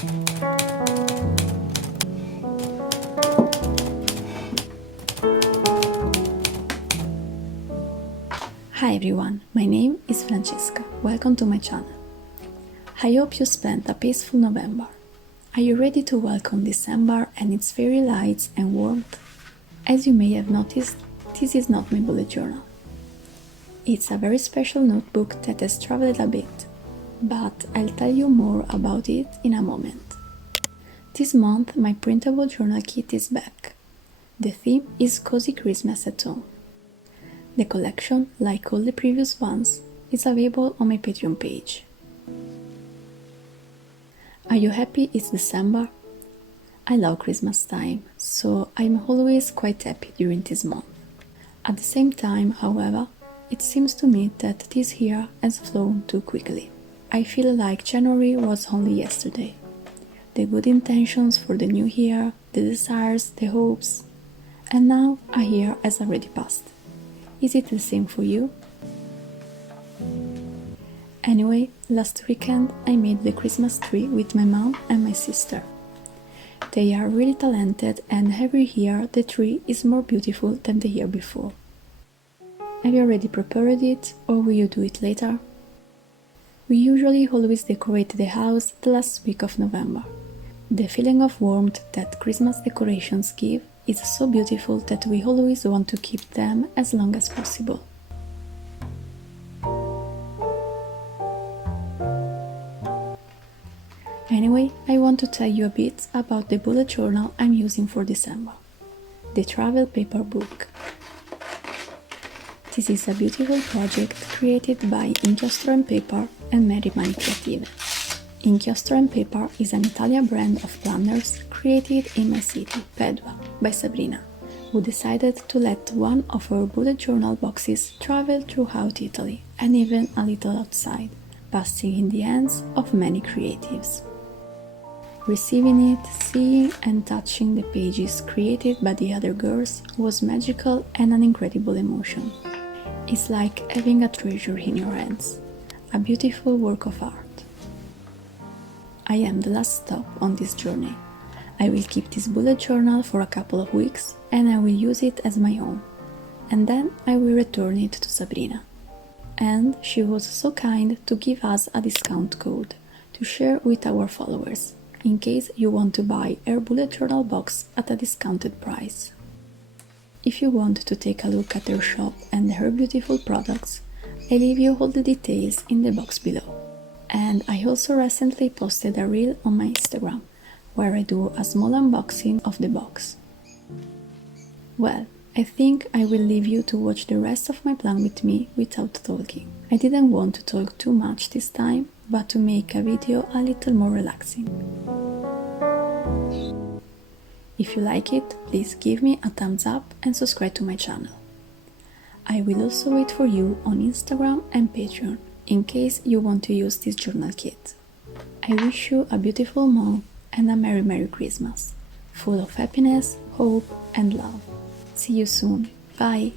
Hi everyone, my name is Francesca. Welcome to my channel. I hope you spent a peaceful November. Are you ready to welcome December and its fairy lights and warmth? As you may have noticed, this is not my bullet journal. It's a very special notebook that has traveled a bit, but I'll tell you more about it in a moment. This month my printable journal kit is back. The theme is Cozy Christmas at Home. The collection, like all the previous ones, is available on my Patreon page. Are you happy it's December? I love Christmas time, so I'm always quite happy during this month. At the same time, however, it seems to me that this year has flown too quickly. I feel like January was only yesterday. The good intentions for the new year, the desires, the hopes, and now a year has already passed. Is it the same for you? Anyway, last weekend I made the Christmas tree with my mom and my sister. They are really talented and every year the tree is more beautiful than the year before. Have you already prepared it or will you do it later? We usually always decorate the house the last week of November. The feeling of warmth that Christmas decorations give is so beautiful that we always want to keep them as long as possible. Anyway, I want to tell you a bit about the bullet journal I'm using for December. The Travel Paper Book. This is a beautiful project created by Inchiostro & Paper and Mary Mani Creative. Inchiostro & Paper is an Italian brand of planners created in my city, Padua, by Sabrina, who decided to let one of her bullet journal boxes travel throughout Italy and even a little outside, passing in the hands of many creatives. Receiving it, seeing and touching the pages created by the other girls was magical and an incredible emotion. It's like having a treasure in your hands, a beautiful work of art. I am the last stop on this journey. I will keep this bullet journal for a couple of weeks and I will use it as my own. And then I will return it to Sabrina. And she was so kind to give us a discount code to share with our followers, in case you want to buy her bullet journal box at a discounted price. If you want to take a look at her shop and her beautiful products, I leave you all the details in the box below. And I also recently posted a reel on my Instagram, where I do a small unboxing of the box. Well, I think I will leave you to watch the rest of my plan with me without talking. I didn't want to talk too much this time, but to make a video a little more relaxing. If you like it, please give me a thumbs up and subscribe to my channel. I will also wait for you on Instagram and Patreon, in case you want to use this journal kit. I wish you a beautiful month and a Merry Christmas, full of happiness, hope and love. See you soon. Bye!